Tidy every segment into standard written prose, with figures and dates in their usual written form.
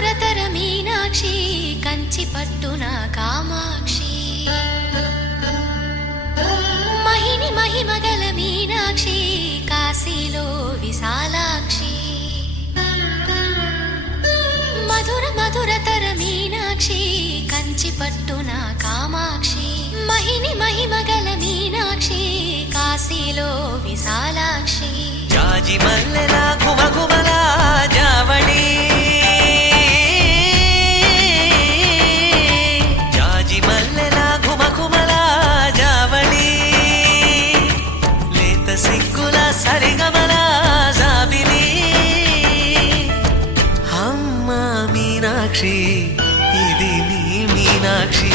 మధురతర మీనాక్షి కంచి పట్టున కామాక్షి మహిని మహిమగల మీనాక్షి కాశీలో విశాలాక్షి మధుర మధురతర మీనాక్షి కంచి పట్టున కామాక్షి మహిని మహిమగల మీనాక్షి కాశీలో విశాలాక్షి జాజి మల్లెలా గుమగుమలా జావళి జాజి మల్లెలా గుమగుమలా జావళి లేత సిగ్గుల సరిగమల జాబిలి అమ్మ మీనాక్షి ఇది నీ మీనాక్షి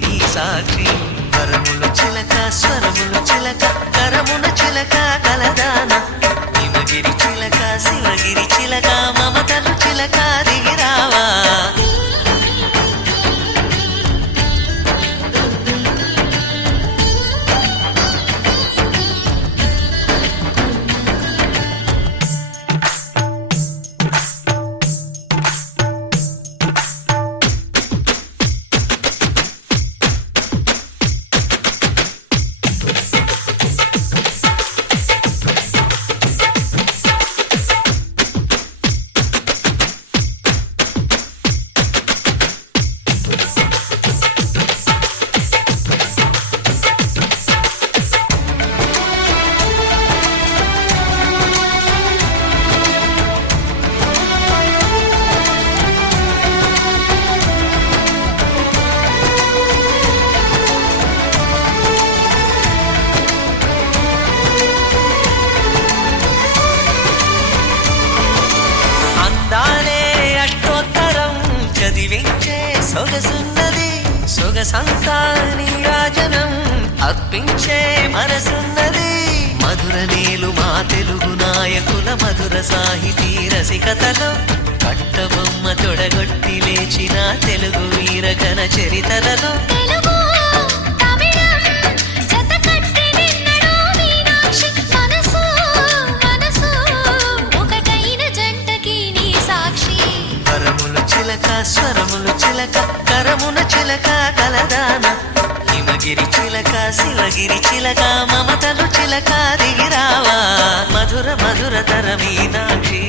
నీ సాక్షి వరములు చిలక స్వరములు చిలక కరమున చిలక కలదాన హిమగిరి చిలక శివగిరి చిలక మమతలు చిలక దిగిరావా సొగసున్నది సొగసంతా నీరాజనం అర్పించే మనసున్నది మధుర నీలు మా తెలుగు నాయకుల మధుర సాహితీ రసికతలో కట్టబొమ్మ తొడగొట్టి లేచిన తెలుగు వీరగణ చరితలలో స్వరములు చిలక కరమున చిలక కలదాన హిమగిరి చిలక శివగిరి చిలక మమతలు చిలక దిగిరావా మధుర మధురతర మీనాక్షి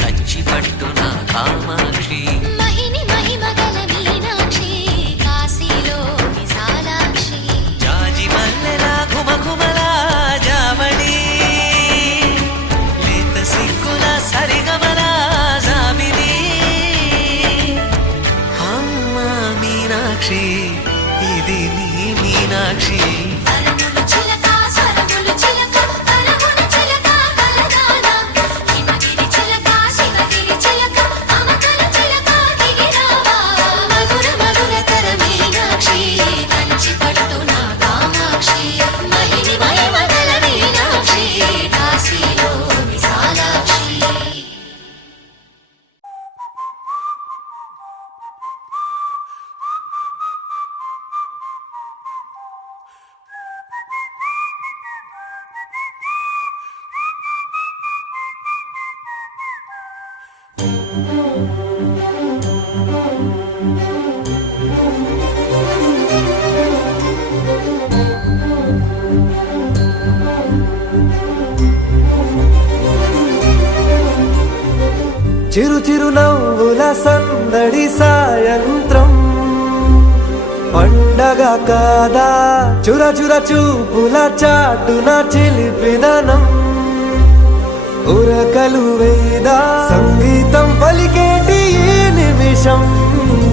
కంచి పట్టున కామాక్షి మహిని మహిమగల మీనాక్షి కాశీలో విశాలాక్షి జాజి మల్లెలా గుమగుమలా జావళి లేత సిగ్గుల సరిగమల జాబిలి మీనాక్షి ఇది నీ మీనాక్షి వరములు చిలక స్వరములు చిలక కరమున చిలక కలదాన చిరు చిరు నవ్వుల సందడి సాయంత్రం పండగ కాదా చుర చుర చూపుల చాటున చిలిపిదనం ఉరకలు వేదా సంగీతం పలికేటి ఈ నిమిషం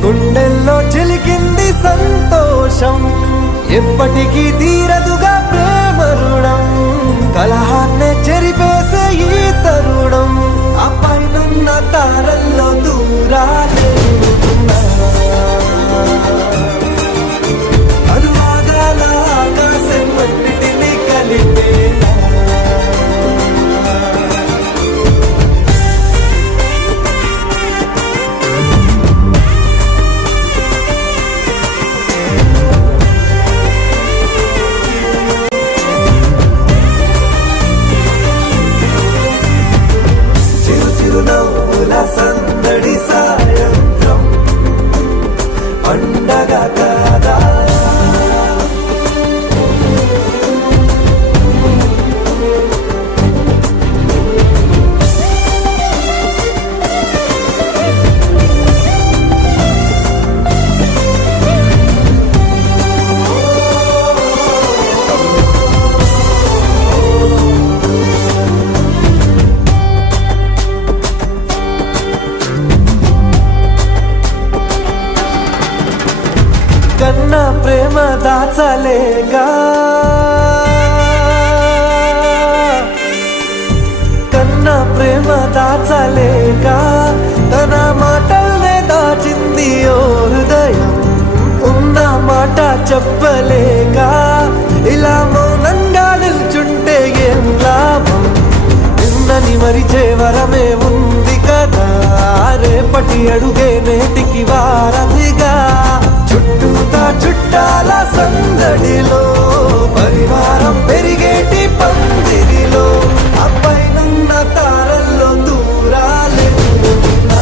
గుండెల్లో చిలికింది సంతోషం ఎప్పటికీ తీరదుగా ప్రేమ రుణం కలహాన్నే చెరిపేసే ఈ తరుణం ఆ పైనున్న తారల్లో దూరాలే ఉన్నా. అనువాదాల ఆకాశం అన్నిటినీ కలిపేనా చిరునవ్వుల సందడి సాయంత్రం పండగ కాదా కన్నా ప్రేమ దాచలేక కన్నా ప్రేమ దాచలేక తన మాటల్నే దాచింది ఓ హృదయం ఉన్న మాట చెప్పలేక ఇలా మౌనంగా నిల్చుంటే ఏం లాభం నిన్నని మరిచే వరమే ఉంది కదా రేపటి అడుగే నేటికి వారధిగా చుట్టూతా చుట్టాల సందడిలో పరివారం పెరిగేటి పందిరిలో అప్పైనున్న తారల్లో దూరాలే ఉన్నా.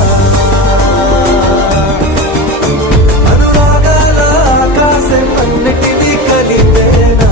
అనురాగాల ఆకాశం అన్నిటినీ కలిపేనా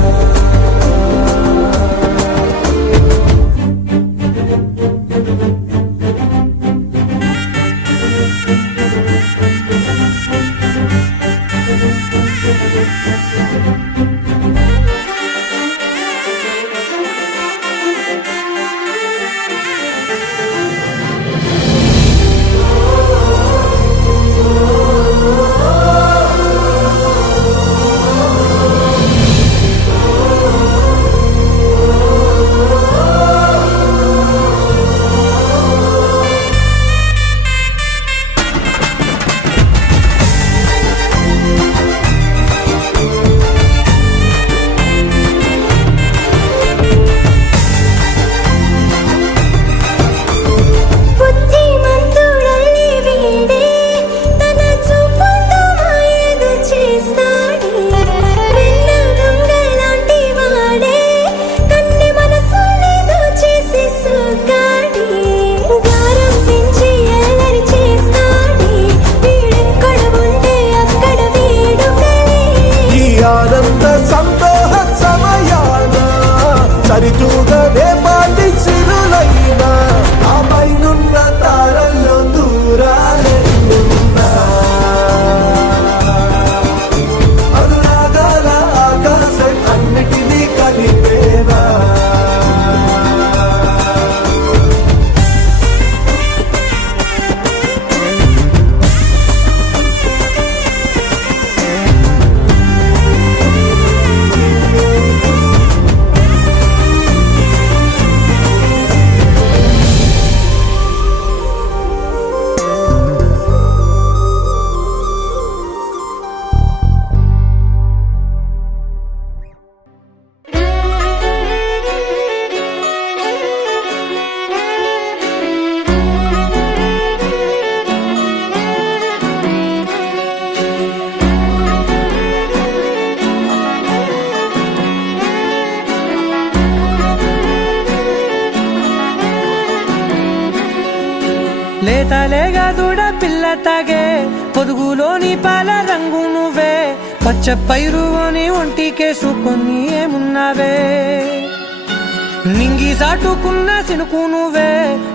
ఆనంద సంతోష సమయాన సరితూగనే పాటి సిరులైనా ఆ పైనున్న తారల్లో దూరాలే ఉన్నా. అనురాగాల ఆకాశం అన్నిటినీ కలిపేనా లేతలేగా దూడ పిల్ల తాగే పొదుగులోని పాల రంగు నువ్వే పచ్చ పైరుని ఒంటికేసుకొని ఏమున్నావే నింగి సాటుకున్న సినుకు నువ్వే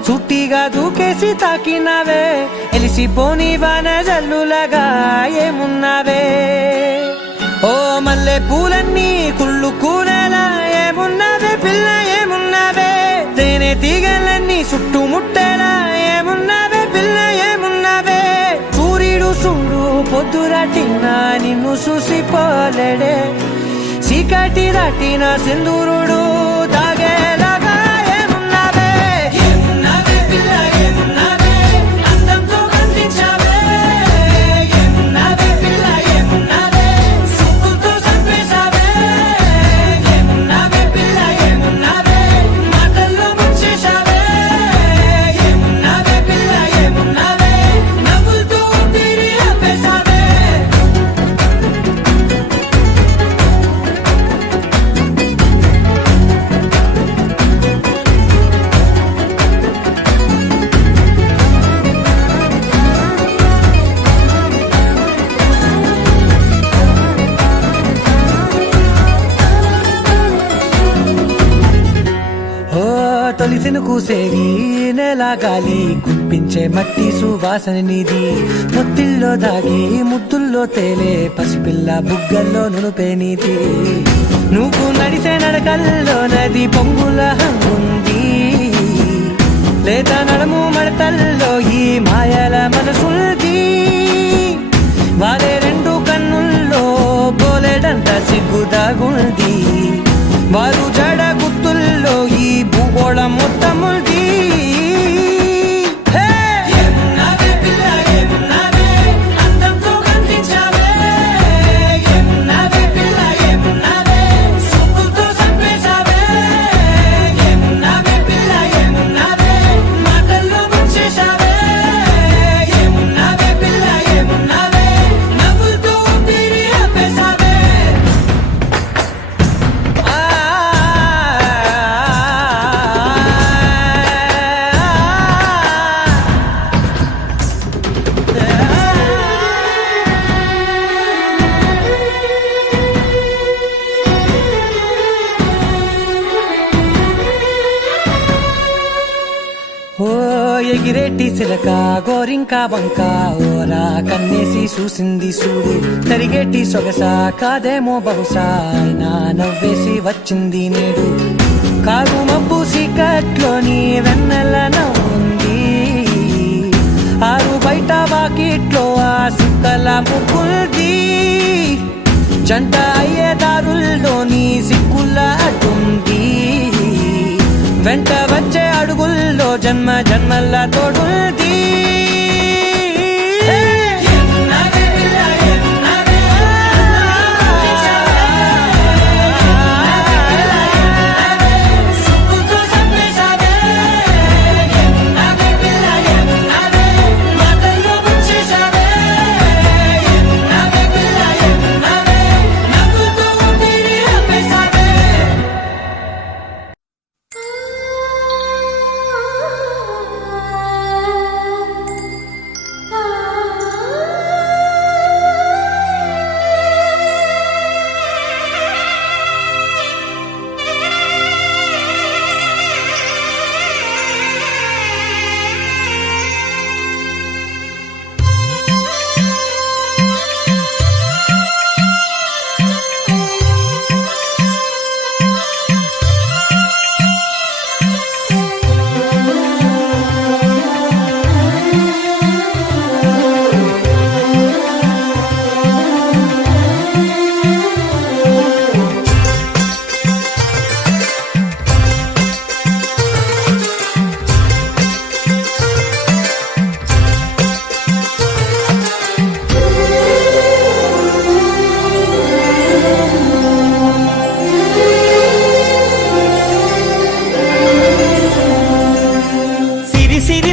చుట్టిగా దూకేసి తాకినావే ఎలిసిపోని వాన జల్లులగా ఏమున్నావే ఓ మల్లె పూలన్నీ కుళ్ళు కూరలా ఏమున్నావే పిల్ల ఏమున్నావే తేనె తీగలన్నీ చుట్టుముట్టేలా ఏమున్నావే పిల్ల ఏమున్నావే సూర్యుడు చూడు పొద్దురాటినా నిన్ను చూసిపోలేడే చీకటి దాటిన సింధూరుడు తాగేలాగా ఏమున్నావే ఏమున్నావే పిల్ల ఏమున్నావే అందంతో కనిపించావే ఏమున్నావే పిల్ల ఏమున్నావే సుక్కుతో చంపేశావే ఏమున్నావే పిల్ల ఏమున్నావే మాటల్లో ముంచేశావే ఏమున్నావే పిల్ల ఏమున్నావే నవ్వులతో ఊపిరి ఆపేశావే ఓ తొలిసిన కూసేరి నెల గాలి గుప్పించే మట్టి సువాసన నిధి ముత్తిల్లో దాగి ముత్తుల్లో తేలే పసిపిల్ల బుగ్గల్లో నునుపే నీది నువ్వు నడిసే నడకల్లో నది పొంగుల హంగుంది లేదా నడుము మడతల్లో ఈ మాయల మనసుల్ది వారే రెండు కన్నుల్లో పోలేడంత సిగ్గుదాగుంది వారు జడ గుర్తుల్లో ఈ భూగోళం మొత్తముల్ది ఏమున్నావే పిల్ల ఏమున్నావే అందంతో కనిపించావే ఏమున్నావే పిల్ల ఏమున్నావే సుక్కుతో చంపేశావే ఏమున్నావే పిల్ల ఏమున్నావే మాటల్లో ముంచేశావే ఏమున్నావే పిల్ల ఏమున్నావే నవ్వులతో ఊపిరి ఆపేశావే ఓ ఎగిరేటి సిలక గోరింక వంక ఓరా కన్నేసి చూసింది చూడు తరిగేటి సొగస కాదేమో బహుశా అయినా నవ్వేసి వచ్చింది నేడు కారు మబ్బు సీకట్లోని వెన్నెల నవ్వుంది ఆరు బయట వాకిట్లో ఆ సుక్కల ముగ్గుల్ది జంట అయ్యే దారుల్లోని సిగ్గుల అడ్డుంది వెంట వచ్చే అడుగుల్లో జన్మ జన్మల్ల తోడుల్ది ఏమున్నావే పిల్ల ఏమున్నావే సుక్కుతో చంపేశావే ఏమున్నావే పిల్ల ఏమున్నావే మాటల్లో ముంచేశావే ఏమున్నావే పిల్ల ఏమున్నావే నవ్వులతో ఊపిరి ఆపేశావే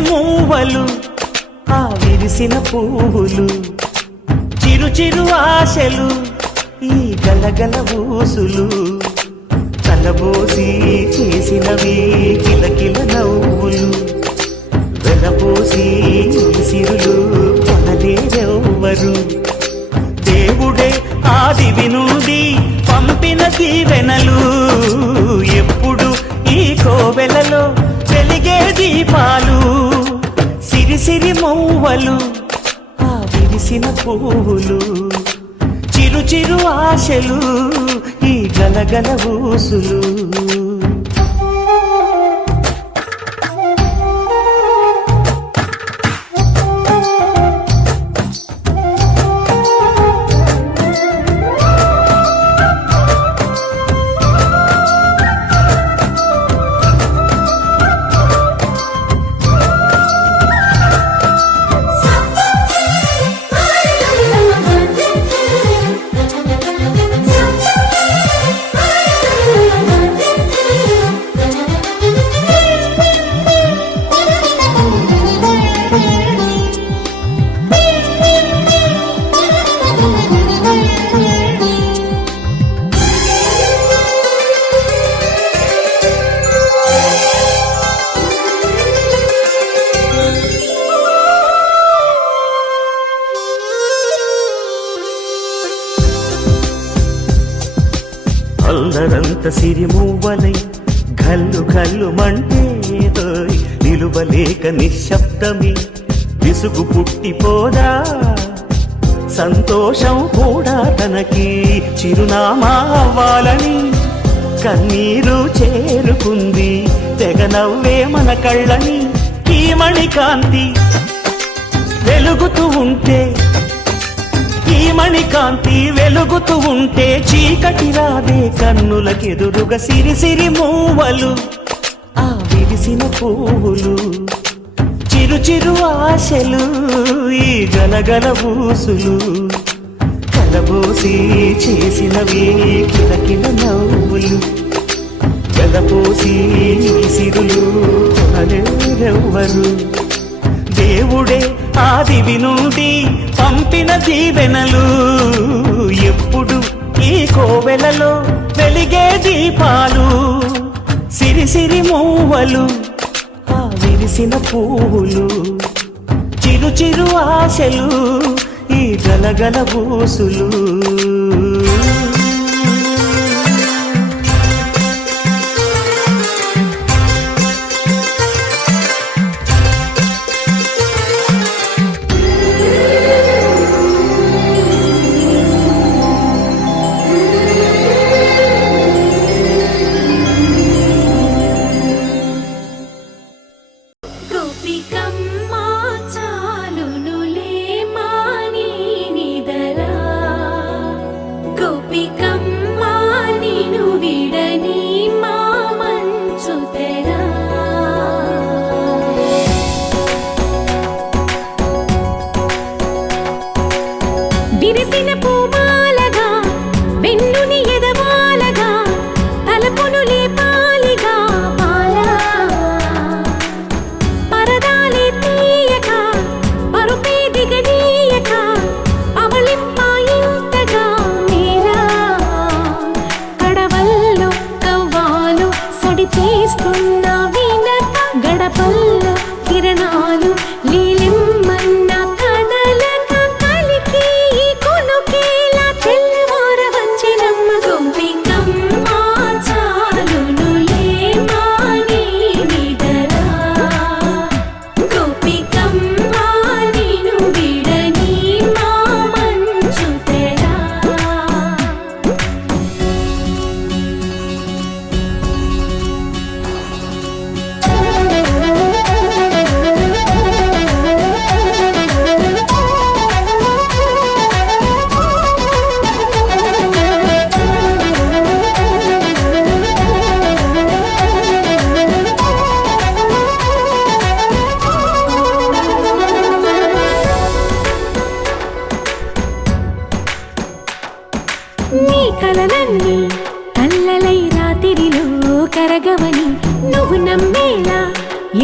మూవలు ఆ విరిసిన పువ్వులు చిరు చిరు ఆశలు ఈ గలగల ఊసులు కలబోసి చేసినవి కిలకిల నవ్వులు వెలబోసి సిరులు కొనలేరెవ్వరు దేవుడే ఆదివి నుండి పంపిన దీవెనలు ఎప్పుడు ఈ దీపాలు సిరి సిరి మౌవలు ఆ విరిసిన పువ్వులు చిరు చిరు ఆశలు ఈ గలగల ఊసులు అల్లరంత సిరిమూవలై గల్లు గల్లు మంటేదోయ్ నిలువలేక నిశ్శబ్దమి విసుగు పుట్టిపోదా సంతోషం కూడా తనకి చిరునామా అవ్వాలని కన్నీరు చేరుకుంది తెగ నవ్వే మన కళ్ళని ఈ మణికాంతి వెలుగుతూ ఉంటే ఈ మణికాంతి వెలుగుతూ ఉంటే చీకటి రాదే కన్నులకెదురుగా సిరి సిరి మూవలు ఆ విరిసిన పువ్వులు చిరు చిరు ఆశలు ఈ గలగల ఊసులు కలబోసి చేసినవి కిలకిల నవ్వులు గలపోసి సిరులు కొనలేరెవ్వరు దేవుడే ఆదివి నుండి పంపిన దీవెనలు ఎప్పుడు ఈ కోవెలలో వెలిగే దీపాలు సిరి సిరి మూవలు ఆ విరిసిన పువ్వులు చిరు చిరు ఆశలు ఈ గలగల ఊసులు విరిసిన పూమాలగా వెన్నుని ఎదవాలగా తలపును లేపాలిగా బాలా పరదాలే తీయక పరుపే దిగనీయక అవలింపాయింతగా మీరా కడవల్లో కవ్వాలు సడి చేస్తున్న వీణత గడపల్లో కిరణాలు లీలెమ్మన్న కదలక కలికి కొనుకేలా తెల్లవార వచ్చినమ్మ గోపికమ్మ చాలునులే మాని నిదరా గోపికమ్మ నిను విడని మా మంచు తెరా నీ కలలన్నీ కల్లలై రాత్రిలో కరగవని నువ్వు నమ్మేలా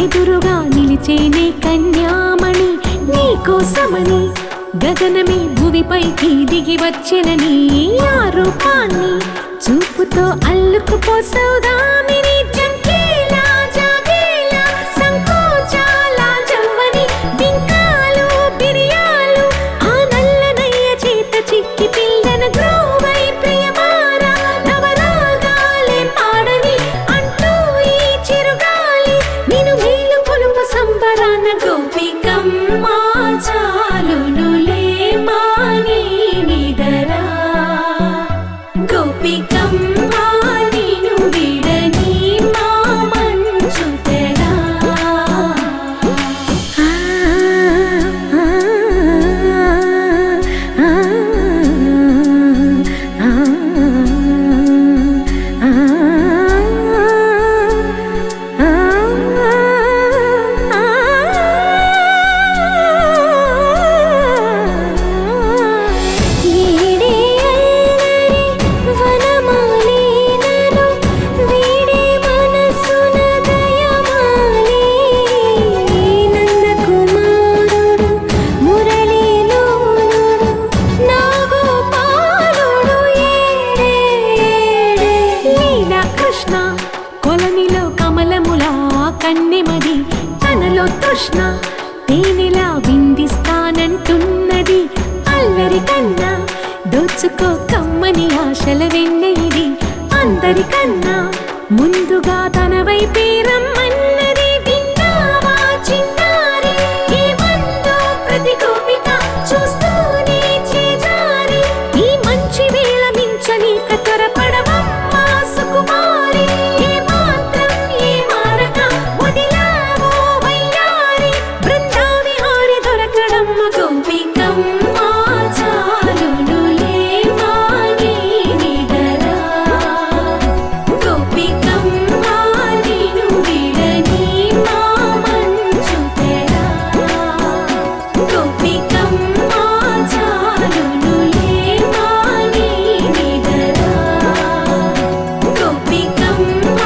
ఎదురుగా నిలిచేనే కన్యామణి నీ కోసమని గగనమే భువిపైకి దిగి వచ్చెనని ఆ రూపాన్ని చూపుతో అల్లుకుపోసౌదామిని జంకేలా జాగేలా సంకోచాల జవ్వని బింకాలు బిరియాలు ఆ నల్లనయ్య చేత చిక్కి పిల్లన గ్రోవై ప్రియమారా నవరాగాలే పాడని అంటూ ఈ చిరుగాలి నిన్ను మేలు సంబరాన గోపికమ్మ చాలునులే మాని నిదరా గోపికమ్మ నిను విడని మా మంచు తెరా కొలనిలో కమలములా కన్నెమది తనలో తృష్ణ తేనెలా విందిస్తానంటున్నది అల్లరి కన్నా దోచుకో కమ్మని ఆశల వెన్నెయిది అందరికన్నా ముందుగా తన వైపే రమ్మన్నది విన్నావా చిన్నారి ఈ మందు ప్రతి గోపిక చూస్తూనే చేజారి ఈ మంచి వేళ మించని కతరపడవమ్మ సుకుమారి ఏ మాత్రం ఏ మారక వదిలావో వయ్యారి బృందావిహారి దొరకడమ్మ గోపికమ్మ చాలునులే మాని నిదరా గోపికమ్మ నిను విడని మా మంచు తెరా గోపికమ్మ చాలునులే మాని నిదరా గోపికమ్మ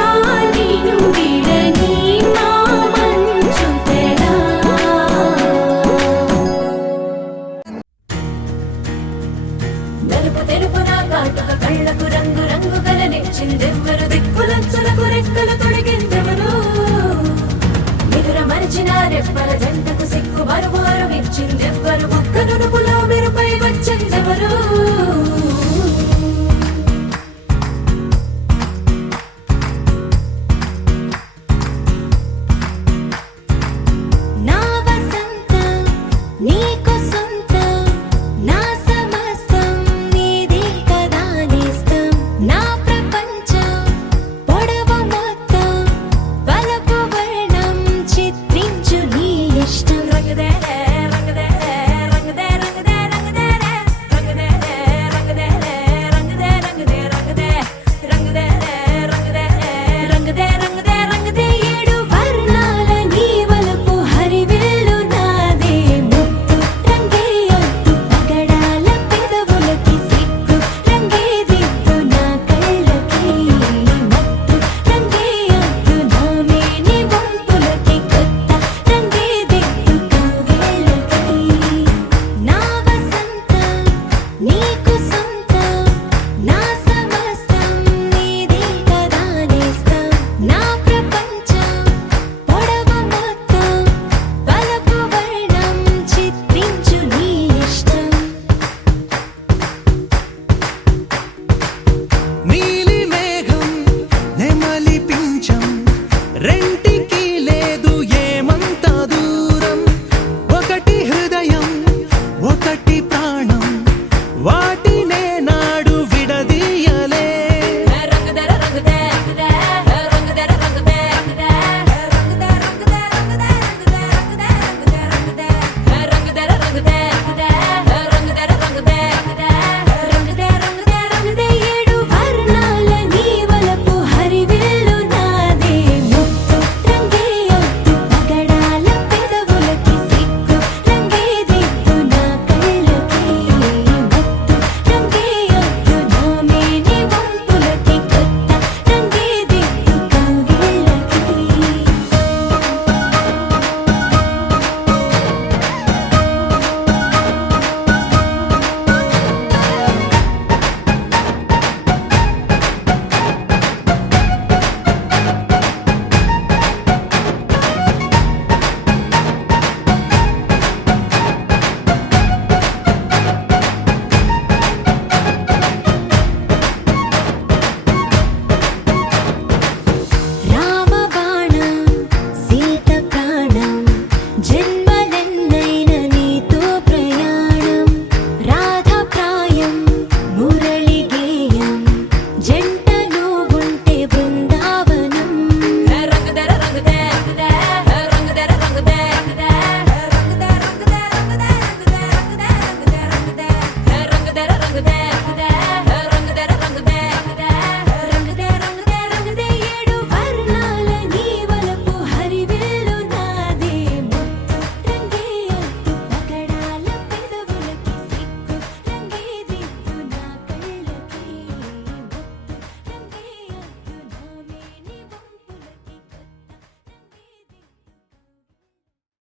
నిను విడని మా మంచు తెరా నలుపు తెలుపున కాటుక కళ్ళకు రంగు రంగు గలనిచ్చిందెవ్వరు దిక్కులంచులకు రెక్కలు తొడిగిందెవరు నిదుర మరిచిన రెప్పల జంటకు సిగ్గు మరువారు ఇచ్చిందెవ్వరు ఒక్క నునుపులో మెరుపై వచ్చిందెవరు